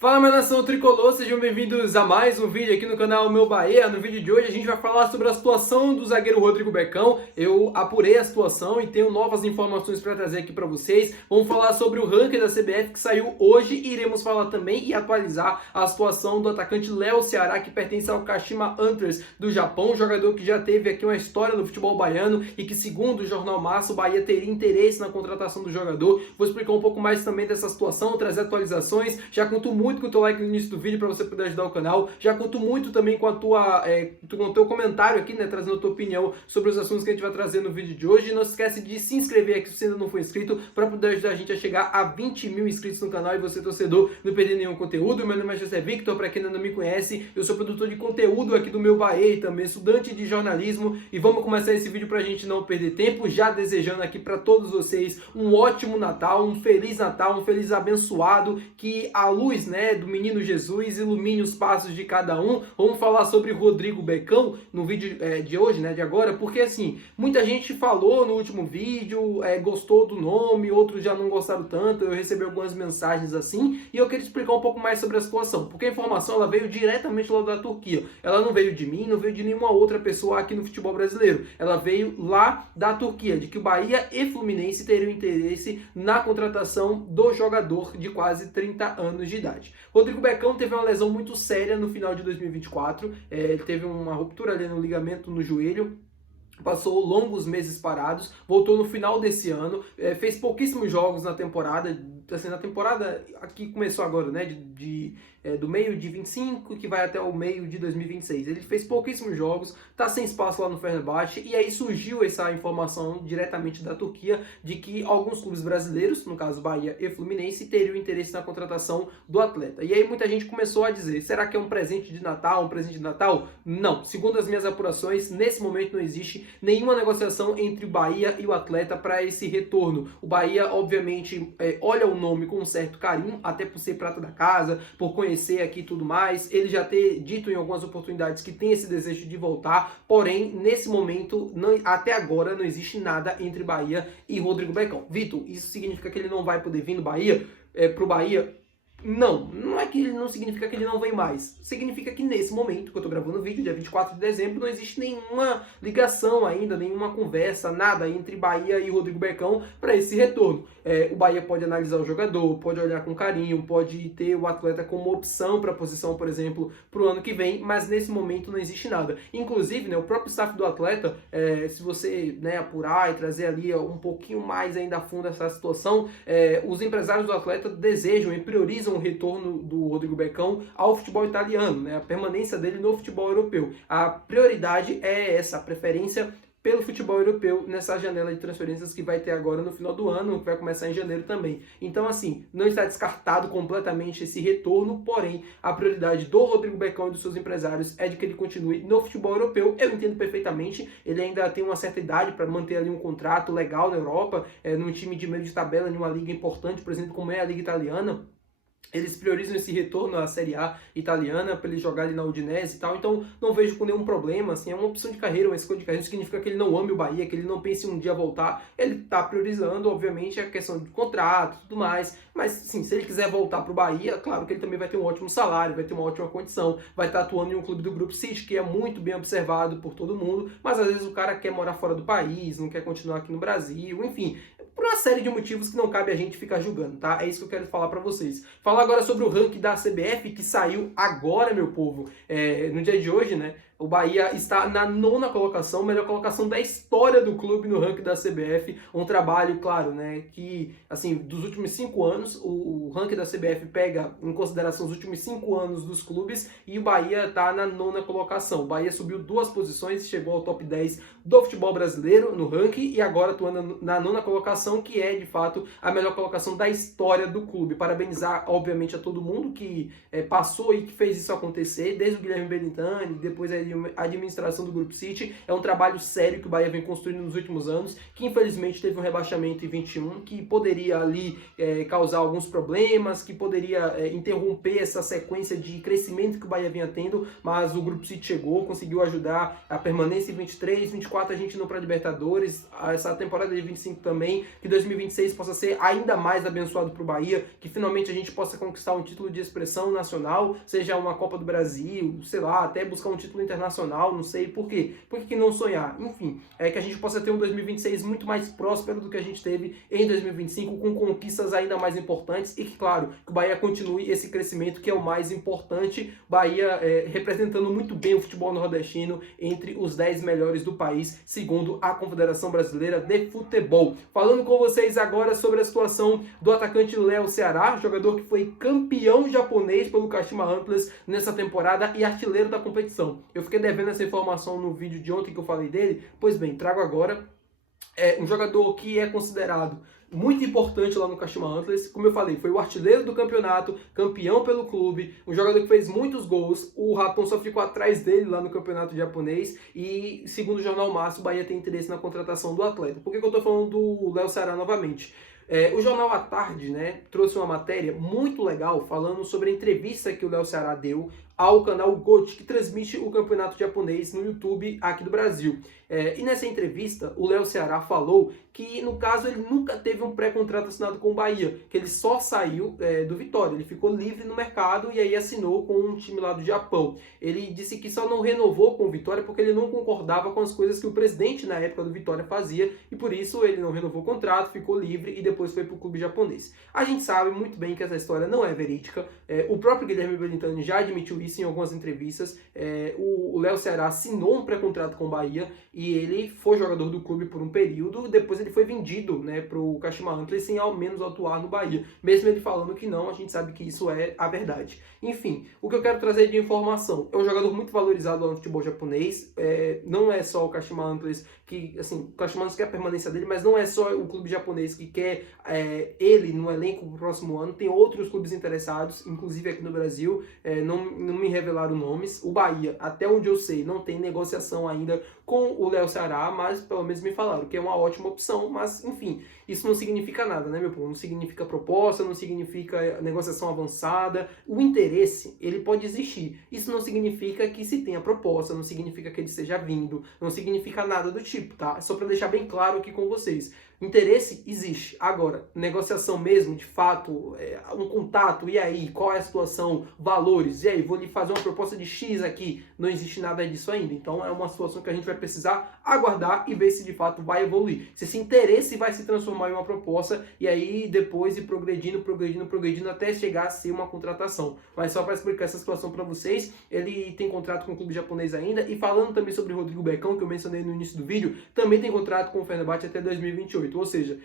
Fala, minha nação tricolor, sejam bem-vindos a mais um vídeo aqui no canal Meu Bahia. No vídeo de hoje a gente vai falar sobre a situação do zagueiro Rodrigo Becão. Eu apurei a situação e tenho novas informações para trazer aqui para vocês. Vamos falar sobre o ranking da CBF que saiu hoje e iremos falar também e atualizar a situação do atacante Léo Ceará, que pertence ao Kashima Antlers do Japão, jogador que já teve aqui uma história no futebol baiano e que, segundo o Jornal Massa, o Bahia teria interesse na contratação do jogador. Vou explicar um pouco mais também dessa situação, trazer atualizações. Já conto muito com o teu like no início do vídeo para você poder ajudar o canal. Já conto muito também com com o teu comentário aqui, né, trazendo a tua opinião sobre os assuntos que a gente vai trazer no vídeo de hoje. Não se esquece de se inscrever aqui se você ainda não for inscrito, para poder ajudar a gente a chegar a 20 mil inscritos no canal e você, torcedor, não perder nenhum conteúdo. Meu nome é José Victor, para quem ainda não me conhece, eu sou produtor de conteúdo aqui do Meu Bahia e também estudante de jornalismo. E vamos começar esse vídeo para a gente não perder tempo, já desejando aqui para todos vocês um ótimo Natal, um feliz abençoado, que a luz, né, do menino Jesus ilumine os passos de cada um. Vamos falar sobre Rodrigo Becão no vídeo de hoje, né, de agora, porque assim, muita gente falou no último vídeo, gostou do nome, outros já não gostaram tanto. Eu recebi algumas mensagens assim e eu queria explicar um pouco mais sobre a situação, porque a informação ela veio diretamente lá da Turquia. Ela não veio de mim, não veio de nenhuma outra pessoa aqui no futebol brasileiro. Ela veio lá da Turquia, de que o Bahia e Fluminense teriam interesse na contratação do jogador de quase 30 anos de idade. Rodrigo Becão teve uma lesão muito séria no final de 2024, ele teve uma ruptura ali no ligamento no joelho, passou longos meses parados, voltou no final desse ano, fez pouquíssimos jogos na temporada, assim, na temporada que começou agora, né, do meio de 25, que vai até o meio de 2026. Ele fez pouquíssimos jogos, tá sem espaço lá no Fenerbahçe, e aí surgiu essa informação diretamente da Turquia de que alguns clubes brasileiros, no caso Bahia e Fluminense, teriam interesse na contratação do atleta. E aí muita gente começou a dizer, será que é um presente de Natal, Não. Segundo as minhas apurações, nesse momento não existe nenhuma negociação entre o Bahia e o atleta para esse retorno. O Bahia, obviamente, olha o nome com um certo carinho, até por ser prata da casa, por conhecer aqui e tudo mais, ele já ter dito em algumas oportunidades que tem esse desejo de voltar, porém, nesse momento, até agora, não existe nada entre Bahia e Rodrigo Becão. Vitor, isso significa que ele não vai poder vir no Bahia, pro Bahia? Não é que ele não significa que ele não vem mais. Significa que nesse momento que eu tô gravando o vídeo, dia 24 de dezembro, não existe nenhuma ligação ainda, nenhuma conversa, nada entre Bahia e Rodrigo Becão para esse retorno. O Bahia pode analisar o jogador, pode olhar com carinho, pode ter o atleta como opção para a posição, por exemplo, para o ano que vem, mas nesse momento não existe nada. Inclusive, né, o próprio staff do atleta, se você, né, apurar e trazer ali um pouquinho mais ainda a fundo essa situação, os empresários do atleta desejam e priorizam o retorno do Rodrigo Becão ao futebol italiano, né? A permanência dele no futebol europeu. A prioridade é essa, a preferência pelo futebol europeu nessa janela de transferências que vai ter agora no final do ano, que vai começar em janeiro também. Então, assim, não está descartado completamente esse retorno, porém, a prioridade do Rodrigo Becão e dos seus empresários é de que ele continue no futebol europeu. Eu entendo perfeitamente, ele ainda tem uma certa idade para manter ali um contrato legal na Europa, num time de meio de tabela, em uma liga importante, por exemplo, como é a Liga Italiana. Eles priorizam esse retorno à Série A italiana para ele jogar ali na Udinese e tal, então não vejo com nenhum problema, assim, é uma opção de carreira, uma escolha de carreira. Não significa que ele não ame o Bahia, que ele não pense em um dia voltar. Ele está priorizando, obviamente, a questão de contrato e tudo mais, mas sim, se ele quiser voltar para o Bahia, claro que ele também vai ter um ótimo salário, vai ter uma ótima condição, vai estar atuando em um clube do Grupo City, que é muito bem observado por todo mundo, mas às vezes o cara quer morar fora do país, não quer continuar aqui no Brasil, enfim, por uma série de motivos que não cabe a gente ficar julgando, tá? É isso que eu quero falar pra vocês. Falar agora sobre o ranking da CBF, que saiu agora, meu povo, no dia de hoje, né? O Bahia está na 9ª colocação, melhor colocação da história do clube no ranking da CBF. Um trabalho, claro, né, que, assim, dos últimos 5 anos, o ranking da CBF pega em consideração os últimos 5 anos dos clubes e o Bahia está na 9ª colocação. O Bahia subiu 2 posições, chegou ao top 10 do futebol brasileiro no ranking e agora atuando na 9ª colocação, que é, de fato, a melhor colocação da história do clube. Parabenizar, obviamente, a todo mundo que passou e que fez isso acontecer, desde o Guilherme Belintani, depois aí a administração do Grupo City. É um trabalho sério que o Bahia vem construindo nos últimos anos, que infelizmente teve um rebaixamento em 21, que poderia ali causar alguns problemas, que poderia interromper essa sequência de crescimento que o Bahia vinha tendo, mas o Grupo City chegou, conseguiu ajudar a permanência em 23, 24 a gente não para Libertadores, essa temporada de 25 também, que 2026 possa ser ainda mais abençoado para o Bahia, que finalmente a gente possa conquistar um título de expressão nacional, seja uma Copa do Brasil, sei lá, até buscar um título internacional, não sei por quê. Por que não sonhar? Enfim, que a gente possa ter um 2026 muito mais próspero do que a gente teve em 2025, com conquistas ainda mais importantes e que, claro, que o Bahia continue esse crescimento que é o mais importante. Bahia representando muito bem o futebol nordestino entre os 10 melhores do país, segundo a Confederação Brasileira de Futebol. Falando com vocês agora sobre a situação do atacante Léo Ceará, jogador que foi campeão japonês pelo Kashima Antlers nessa temporada e artilheiro da competição. Eu fiquei devendo essa informação no vídeo de ontem que eu falei dele, pois bem, trago agora. Um jogador que é considerado muito importante lá no Kashima Antlers, como eu falei, foi o artilheiro do campeonato, campeão pelo clube, um jogador que fez muitos gols, o Rapon só ficou atrás dele lá no campeonato japonês e, segundo o Jornal Márcio, o Bahia tem interesse na contratação do atleta. Por que eu estou falando do Léo Ceará novamente? O Jornal à Tarde, trouxe uma matéria muito legal falando sobre a entrevista que o Léo Ceará deu ao canal GOAT, que transmite o campeonato japonês no YouTube aqui do Brasil. E nessa entrevista, o Léo Ceará falou que, no caso, ele nunca teve um pré-contrato assinado com o Bahia, que ele só saiu do Vitória, ele ficou livre no mercado e aí assinou com um time lá do Japão. Ele disse que só não renovou com o Vitória porque ele não concordava com as coisas que o presidente na época do Vitória fazia e por isso ele não renovou o contrato, ficou livre e depois foi para o clube japonês. A gente sabe muito bem que essa história não é verídica, o próprio Guilherme Belintani já admitiu isso em algumas entrevistas. O Léo Ceará assinou um pré-contrato com o Bahia e ele foi jogador do clube por um período, depois ele foi vendido para o Kashima Antlers sem ao menos atuar no Bahia. Mesmo ele falando que não, a gente sabe que isso é a verdade. Enfim, o que eu quero trazer de informação, é um jogador muito valorizado lá no futebol japonês, não é só o Kashima Antlers que, assim, o Kashima Antlers quer a permanência dele, mas não é só o clube japonês que quer ele no elenco pro próximo ano, tem outros clubes interessados, inclusive aqui no Brasil, não me revelaram nomes. O Bahia, até onde eu sei, não tem negociação ainda com o Léo Ceará, mas pelo menos me falaram que é uma ótima opção, mas enfim, isso não significa nada, né, meu povo? Não significa proposta, não significa negociação avançada. O interesse, ele pode existir. Isso não significa que se tenha proposta, não significa que ele esteja vindo, não significa nada do tipo, tá? É só para deixar bem claro aqui com vocês. Interesse existe. Agora, negociação mesmo, de fato, um contato, e aí, qual é a situação, valores, e aí, vou lhe fazer uma proposta de X aqui, não existe nada disso ainda. Então é uma situação que a gente vai precisar aguardar e ver se de fato vai evoluir. Se esse interesse vai se transformar em uma proposta, e aí depois ir progredindo até chegar a ser uma contratação. Mas só para explicar essa situação para vocês, ele tem contrato com o clube japonês ainda, e falando também sobre o Rodrigo Becão, que eu mencionei no início do vídeo, também tem contrato com o Fenerbahçe até 2028. Ou seja,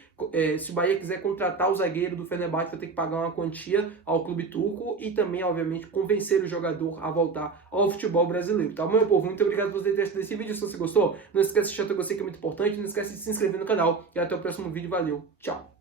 se o Bahia quiser contratar o zagueiro do Fenerbahçe, vai ter que pagar uma quantia ao clube turco e também, obviamente, convencer o jogador a voltar ao futebol brasileiro. Tá, meu povo? Muito obrigado por você ter assistido esse vídeo. Se você gostou, não esquece de deixar o seu gostei, que é muito importante. Não esquece de se inscrever no canal. E até o próximo vídeo. Valeu. Tchau.